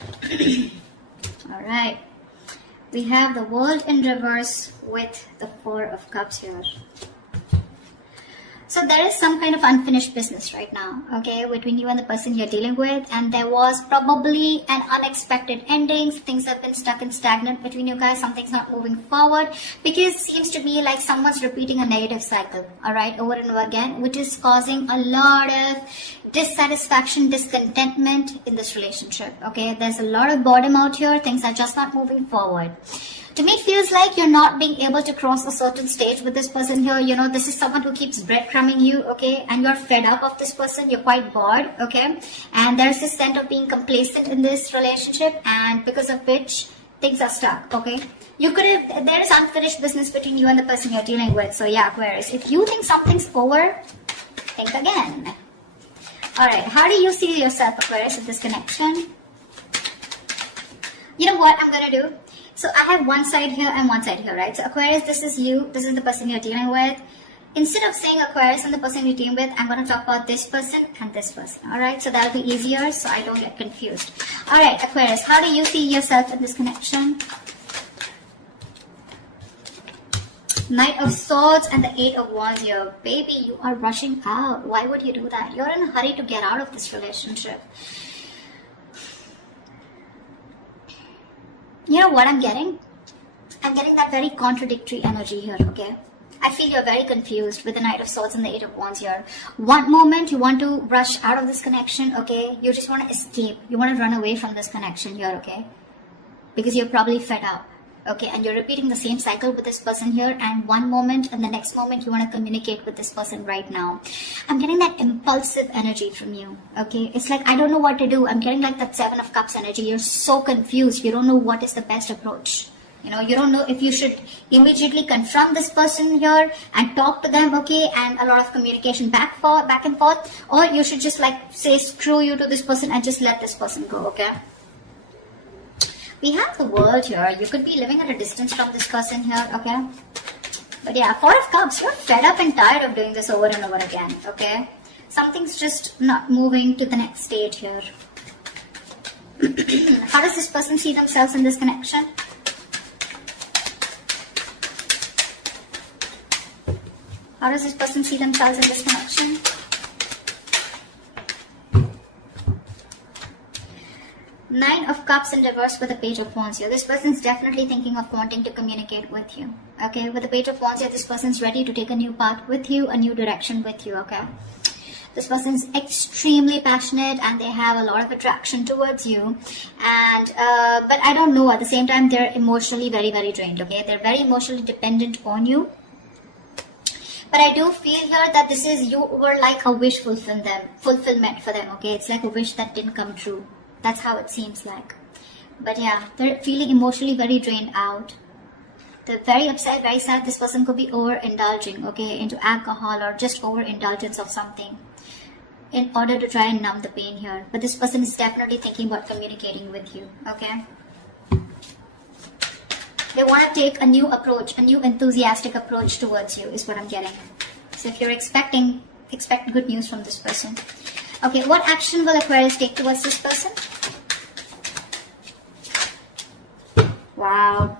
All right. We have the World in reverse with the Four of Cups here. So there is some kind of unfinished business right now, okay, between you and the person you're dealing with, and there was probably an unexpected ending. Things have been stuck and stagnant between you guys. Something's not moving forward because it seems to be like someone's repeating a negative cycle, all right, over and over again, which is causing a lot of dissatisfaction, discontentment in this relationship, okay. There's a lot of boredom out here. Things are just not moving forward. To me, it feels like you're not being able to cross a certain stage with this person here. You know, this is someone who keeps breadcrumbing you, okay? And you're fed up of this person. You're quite bored, okay? And there's this sense of being complacent in this relationship, and because of which things are stuck, okay? You could have, there is unfinished business between you and the person you're dealing with. So yeah, Aquarius, if you think something's over, think again. All right, how do you see yourself, Aquarius, in this connection? You know what I'm going to do? So I have one side here and one side here, right? So Aquarius, this is you. This is the person you're dealing with. Instead of saying Aquarius and the person you're dealing with, I'm going to talk about this person and this person. All right? So that'll be easier so I don't get confused. All right, Aquarius, how do you see yourself in this connection? Knight of Swords and the Eight of Wands here. Baby, you are rushing out. Why would you do that? You're in a hurry to get out of this relationship. You know what I'm getting? I'm getting that very contradictory energy here, okay? I feel you're very confused with the Knight of Swords and the Eight of Wands here. One moment you want to rush out of this connection, okay? You just want to escape. You want to run away from this connection here, okay? Because you're probably fed up, okay? And you're repeating the same cycle with this person here, and one moment and the next moment you want to communicate with this person right now. I'm getting that impulsive energy from you, okay? It's like, I don't know what to do. I'm getting like that Seven of Cups energy. You're so confused. You don't know what is the best approach. You know, you don't know if you should immediately confront this person here and talk to them, okay? And a lot of communication back and forth. Or you should just like say screw you to this person and just let this person go, okay? We have the World here. You could be living at a distance from this person here, okay? But yeah, Four of Cups, you're fed up and tired of doing this over and over again, okay? Something's just not moving to the next stage here. How does this person see themselves in this connection? How does this person see themselves in this connection? Nine of Cups in reverse with the Page of Wands here. This person's definitely thinking of wanting to communicate with you. Okay, with the Page of Wands here, this person's ready to take a new path with you, a new direction with you, okay? This person's extremely passionate and they have a lot of attraction towards you. And, but I don't know, at the same time, they're emotionally very, very drained, okay? They're very emotionally dependent on you. But I do feel here that this is, you were like a wish fulfillment for them, okay? It's like a wish that didn't come true. That's how it seems like. But yeah, they're feeling emotionally very drained out. They're very upset, very sad. This person could be overindulging, okay, into alcohol or just overindulgence of something in order to try and numb the pain here. But this person is definitely thinking about communicating with you, okay? They want to take a new approach, a new enthusiastic approach towards you is what I'm getting. So if you're expect good news from this person. Okay, what action will Aquarius take towards this person? Wow.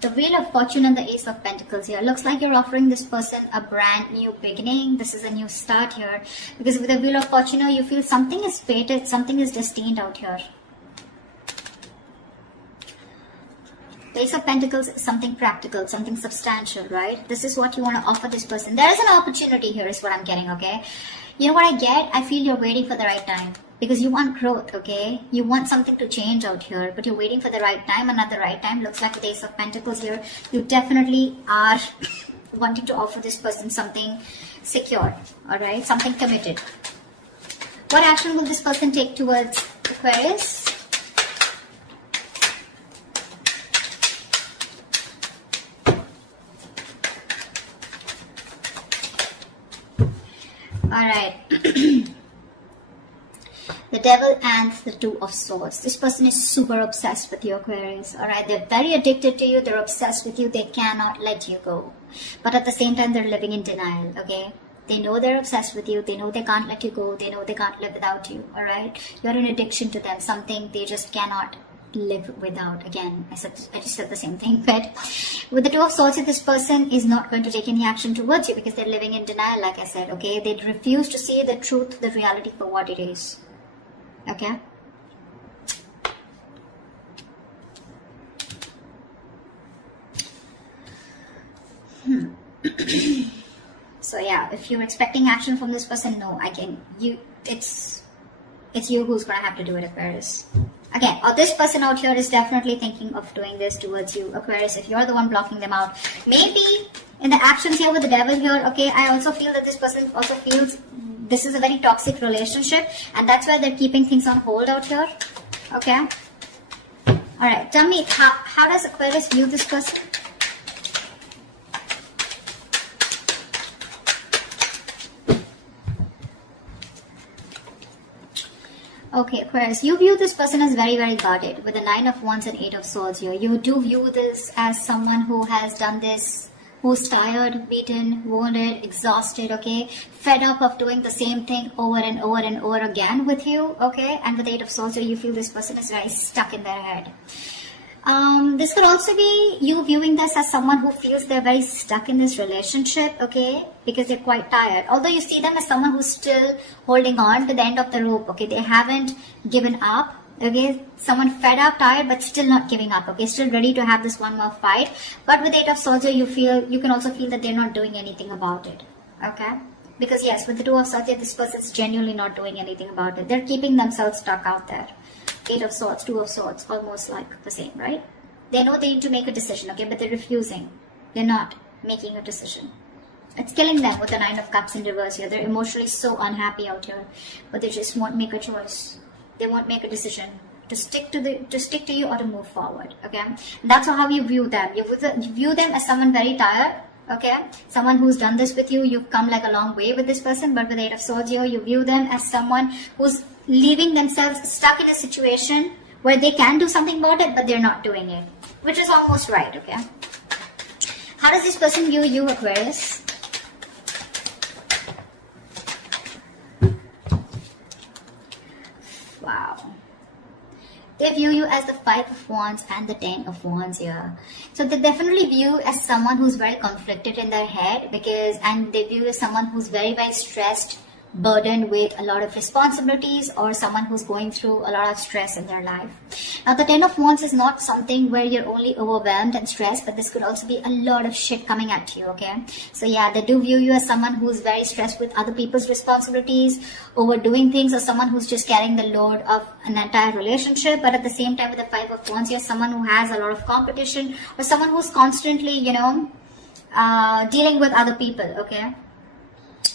The Wheel of Fortune and the Ace of Pentacles here. Looks like you're offering this person a brand new beginning. This is a new start here. Because with the Wheel of Fortune here, you feel something is fated, something is destined out here. The Ace of Pentacles is something practical, something substantial, right? This is what you want to offer this person. There is an opportunity here is what I'm getting, okay? You know what I get? I feel you're waiting for the right time. Because you want growth, okay? You want something to change out here, but you're waiting for the right time, and at the right time, looks like with the Ace of Pentacles here, you definitely are wanting to offer this person something secure, alright? Something committed. What action will this person take towards Aquarius? Alright. The Devil and the Two of Swords. This person is super obsessed with you, Aquarius. Alright, they're very addicted to you. They're obsessed with you. They cannot let you go. But at the same time, they're living in denial, okay? They know they're obsessed with you. They know they can't let you go. They know they can't live without you. All right. You're an addiction to them. Something they just cannot live without. Again, I just said the same thing. But with the Two of Swords, this person is not going to take any action towards you because they're living in denial, like I said. Okay. They refuse to see the truth, the reality for what it is. Okay. So yeah, if you're expecting action from this person, no, it's you who's gonna have to do it, Aquarius. Okay, or this person out here is definitely thinking of doing this towards you, Aquarius, if you're the one blocking them out. Maybe in the actions here with the devil here, okay, I also feel that this person also feels this is a very toxic relationship, and that's why they're keeping things on hold out here. Okay. Alright, tell me, how does Aquarius view this person? Okay, Aquarius, you view this person as very, very guarded with the 9 of Wands and 8 of Swords here. You do view this as someone who has done this, who's tired, beaten, wounded, exhausted, okay, fed up of doing the same thing over and over and over again with you, okay, and with the 8 of Swords here, you feel this person is very stuck in their head. This could also be you viewing this as someone who feels they're very stuck in this relationship, okay, because they're quite tired. Although you see them as someone who's still holding on to the end of the rope, okay, they haven't given up, okay, someone fed up, tired, but still not giving up, okay, still ready to have this one more fight. But with 8 of Swords, you can also feel that they're not doing anything about it, okay, because yes, with the 2 of Swords, this person's genuinely not doing anything about it. They're keeping themselves stuck out there. 8 of Swords, 2 of Swords, almost like the same, right? They know they need to make a decision, okay, but they're refusing. They're not making a decision. It's killing them with the 9 of Cups in reverse here. They're emotionally so unhappy out here, but they just won't make a choice. They won't make a decision to stick to you or to move forward, okay? And that's how you view them. You view them as someone very tired, okay? Someone who's done this with you. You've come like a long way with this person, but with 8 of Swords here, you view them as someone who's leaving themselves stuck in a situation where they can do something about it, but they're not doing it, which is almost right, okay? How does this person view you, Aquarius? Wow. They view you as the 5 of Wands and the 10 of Wands here. So they definitely view you as someone who's very conflicted in their head, and they view you as someone who's very, very stressed, burdened with a lot of responsibilities, or someone who's going through a lot of stress in their life. Now the 10 of Wands is not something where you're only overwhelmed and stressed, but this could also be a lot of shit coming at you, okay? So yeah, they do view you as someone who's very stressed with other people's responsibilities, overdoing things, or someone who's just carrying the load of an entire relationship. But at the same time, with the 5 of Wands, you're someone who has a lot of competition, or someone who's constantly, dealing with other people, okay?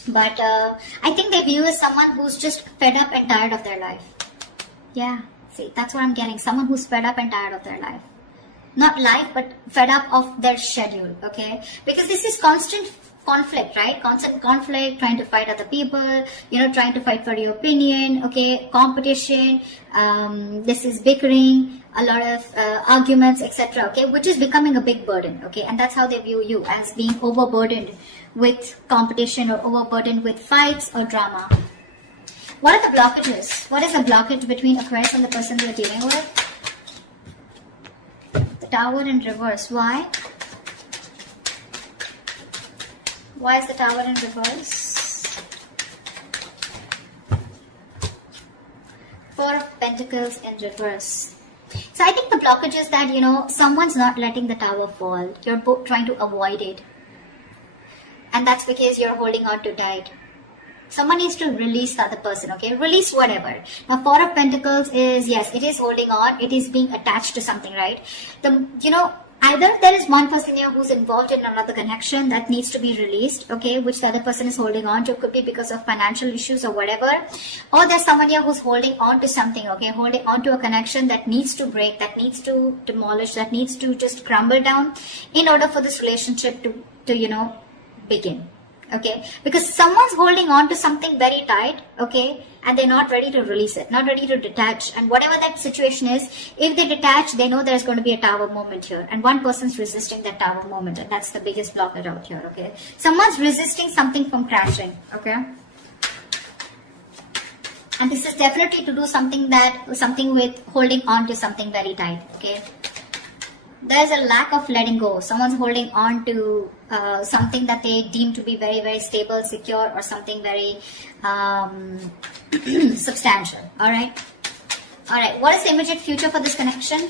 But I think they view you as someone who's just fed up and tired of their life. Yeah, see, that's what I'm getting. Someone who's fed up and tired of their life. Not life, but fed up of their schedule, okay? Because this is constant conflict, right? Constant conflict, trying to fight other people, trying to fight for your opinion, okay? Competition, this is bickering, a lot of arguments, etc., okay? Which is becoming a big burden, okay? And that's how they view you, as being overburdened with competition or overburdened with fights or drama. What are the blockages? What is the blockage between Aquarius and the person you're dealing with? The Tower in reverse. Why? Why is the Tower in reverse? 4 of Pentacles in reverse. So I think the blockage is that, someone's not letting the Tower fall. You're both trying to avoid it. And that's because you're holding on too tight. Someone needs to release the other person, okay? Release whatever. Now, 4 of Pentacles is, yes, it is holding on. It is being attached to something, right? Either there is one person here who's involved in another connection that needs to be released, okay, which the other person is holding on to. It could be because of financial issues or whatever. Or there's someone here who's holding on to something, okay, holding on to a connection that needs to break, that needs to demolish, that needs to just crumble down in order for this relationship to begin. Okay, because someone's holding on to something very tight, okay, and they're not ready to release it, not ready to detach. And whatever that situation is, if they detach, they know there's going to be a tower moment here, and one person's resisting that tower moment, and that's the biggest blocker out here. Okay, someone's resisting something from crashing. Okay, and this is definitely to do something with holding on to something very tight. Okay, there's a lack of letting go. Someone's holding on to something that they deem to be very, very stable, secure, or something very substantial. All right. All right. What is the immediate future for this connection?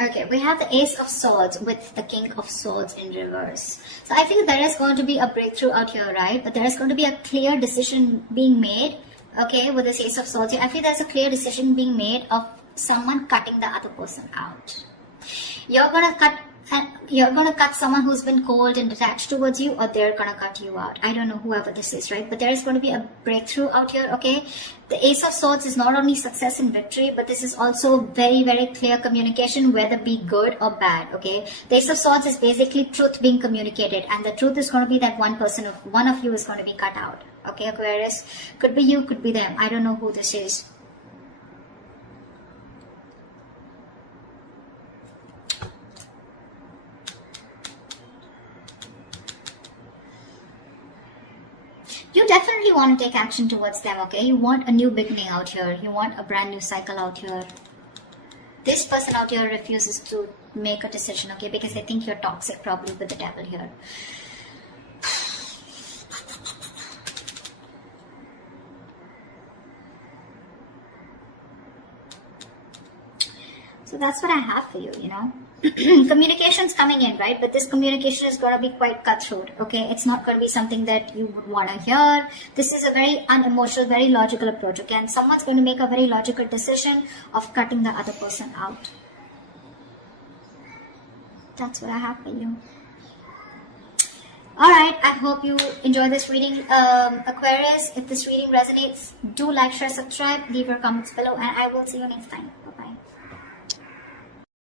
Okay, we have the Ace of Swords with the King of Swords in reverse. So I feel there is going to be a breakthrough out here, right? But there is going to be a clear decision being made, okay, with this Ace of Swords. I feel there's a clear decision being made of someone cutting the other person out. You're going to cut someone who's been cold and detached towards you, or they're going to cut you out. I don't know whoever this is, right? But there is going to be a breakthrough out here, okay? The Ace of Swords is not only success and victory, but this is also very, very clear communication, whether be good or bad, okay? The Ace of Swords is basically truth being communicated, and the truth is going to be that one of you is going to be cut out, okay, Aquarius? Could be you, could be them. I don't know who this is. You definitely want to take action towards them, okay? You want a new beginning out here. You want a brand new cycle out here. This person out here refuses to make a decision, okay? Because they think you're toxic, probably with the devil here. So that's what I have for you, you know. Communication's coming in, right? But this communication is going to be quite cutthroat, okay? It's not going to be something that you would want to hear. This is a very unemotional, very logical approach, okay? And someone's going to make a very logical decision of cutting the other person out. That's what I have for you. Alright, I hope you enjoy this reading, Aquarius. If this reading resonates, do like, share, subscribe, leave your comments below, and I will see you next time.